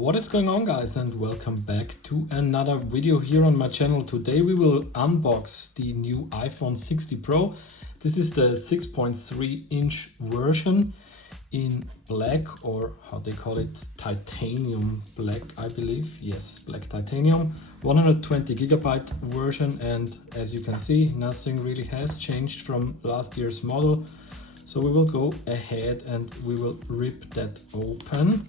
What is going on, guys, and welcome back to another video here on my channel. Today we will unbox the new iPhone 60 Pro. This is the 6.3-inch version in black, or how they call it, titanium black, I believe. Yes, black titanium, 120GB version, and as you can see, nothing really has changed from last year's model. So we will go ahead and we will rip that open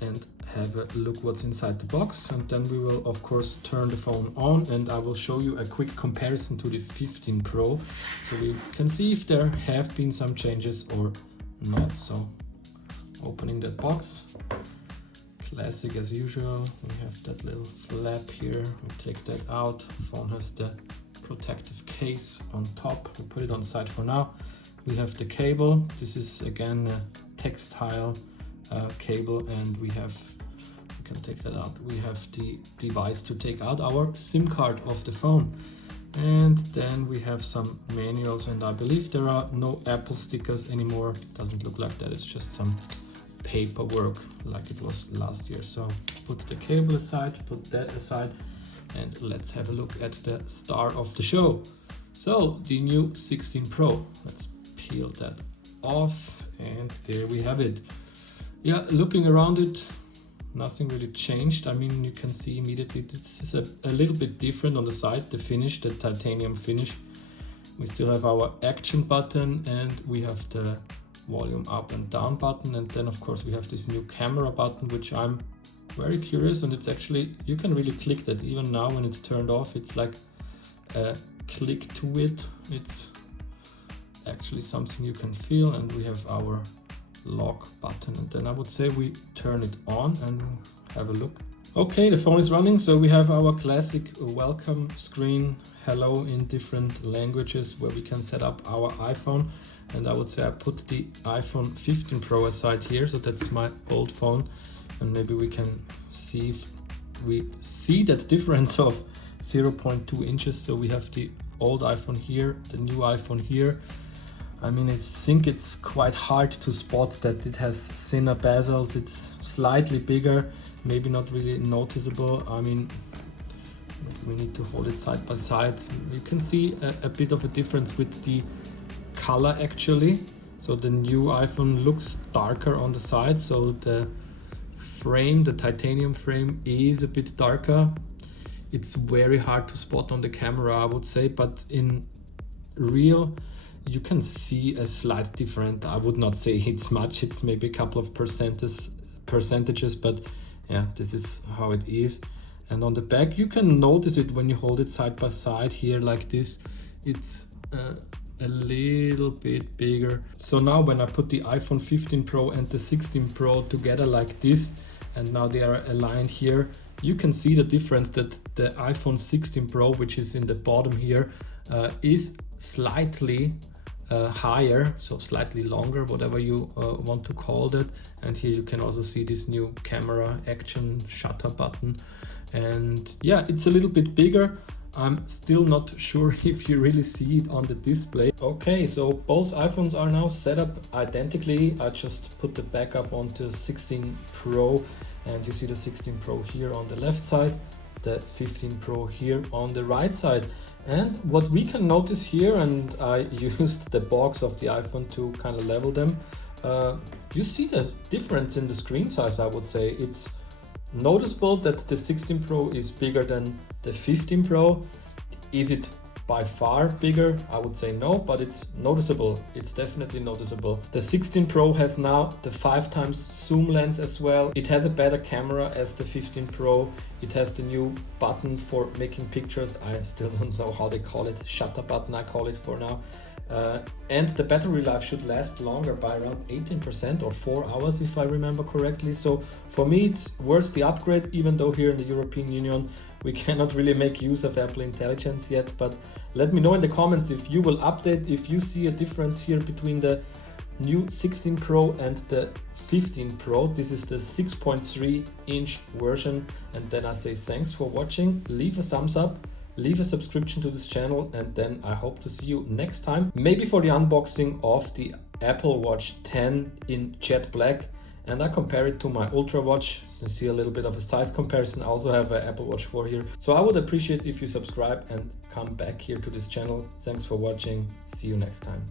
and have a look what's inside the box, and then we will of course turn the phone on and I will show you a quick comparison to the 15 Pro so we can see if there have been some changes or not. So opening that box, classic as usual, we have that little flap here, we take that out, phone has the protective case on top, we put it on side for now. We have the cable, this is again a textile cable, and we can take that out. We have the device to take out our SIM card of the phone, and then we have some manuals, and I believe there are no Apple stickers anymore. Doesn't look like that, it's just some paperwork like it was last year. So put the cable aside, put that aside, and let's have a look at the star of the show. So the new 16 Pro, let's peel that off, and there we have it. Yeah, looking around it, nothing really changed. I mean, you can see immediately this is a little bit different on the side, the finish, the titanium finish. We still have our action button, and we have the volume up and down button, and then of course we have this new camera button, which I'm very curious, and it's actually, you can really click that. Even now when it's turned off, it's like a click to it. It's actually something you can feel, and we have our lock button, and then I would say we turn it on and have a look. Okay, the phone is running, so we have our classic welcome screen, hello in different languages, where we can set up our iPhone. And I would say I put the iPhone 15 Pro aside here, so that's my old phone, and maybe we can see if we see that difference of 0.2 inches. So we have the old iPhone here, the new iPhone here. I mean, I think it's quite hard to spot that it has thinner bezels. It's slightly bigger, maybe not really noticeable. I mean, we need to hold it side by side. You can see a bit of a difference with the color actually. So the new iPhone looks darker on the side. So the frame, the titanium frame, is a bit darker. It's very hard to spot on the camera, I would say, but in real, you can see a slight difference. I would not say it's much, it's maybe a couple of percentages, but yeah, this is how it is. And on the back, you can notice it when you hold it side by side here like this. It's a little bit bigger. So now when I put the iPhone 15 Pro and the 16 Pro together like this, and now they are aligned here, you can see the difference that the iPhone 16 Pro, which is in the bottom here, is slightly higher, so slightly longer, whatever you want to call it. And here you can also see this new camera action shutter button, and yeah, it's a little bit bigger. I'm still not sure if you really see it on the display. Okay, so both iPhones are now set up identically. I just put the backup onto 16 Pro, and you see the 16 Pro here on the left side, the 15 Pro here on the right side. And what we can notice here, and I used the box of the iPhone to kind of level them, you see the difference in the screen size. I would say it's noticeable that the 16 Pro is bigger than the 15 Pro. Is it by far bigger? I would say no, but it's noticeable. It's definitely noticeable. The 16 Pro has now the 5x zoom lens as well. It has a better camera as the 15 Pro. It has the new button for making pictures. I still don't know how they call it. Shutter button, I call it for now. And the battery life should last longer by around 18%, or 4 hours if I remember correctly. So for me, it's worth the upgrade, even though here in the European Union we cannot really make use of Apple Intelligence yet. But let me know in the comments if you will update, if you see a difference here between the new 16 Pro and the 15 Pro. This is the 6.3-inch version. And then I say thanks for watching. Leave a thumbs up, leave a subscription to this channel, and then I hope to see you next time, maybe for the unboxing of the Apple Watch 10 in jet black. and I compare it to my Ultra watch. You see a little bit of a size comparison. I also have an Apple Watch 4 here. So I would appreciate if you subscribe and come back here to this channel. Thanks for watching. See you next time.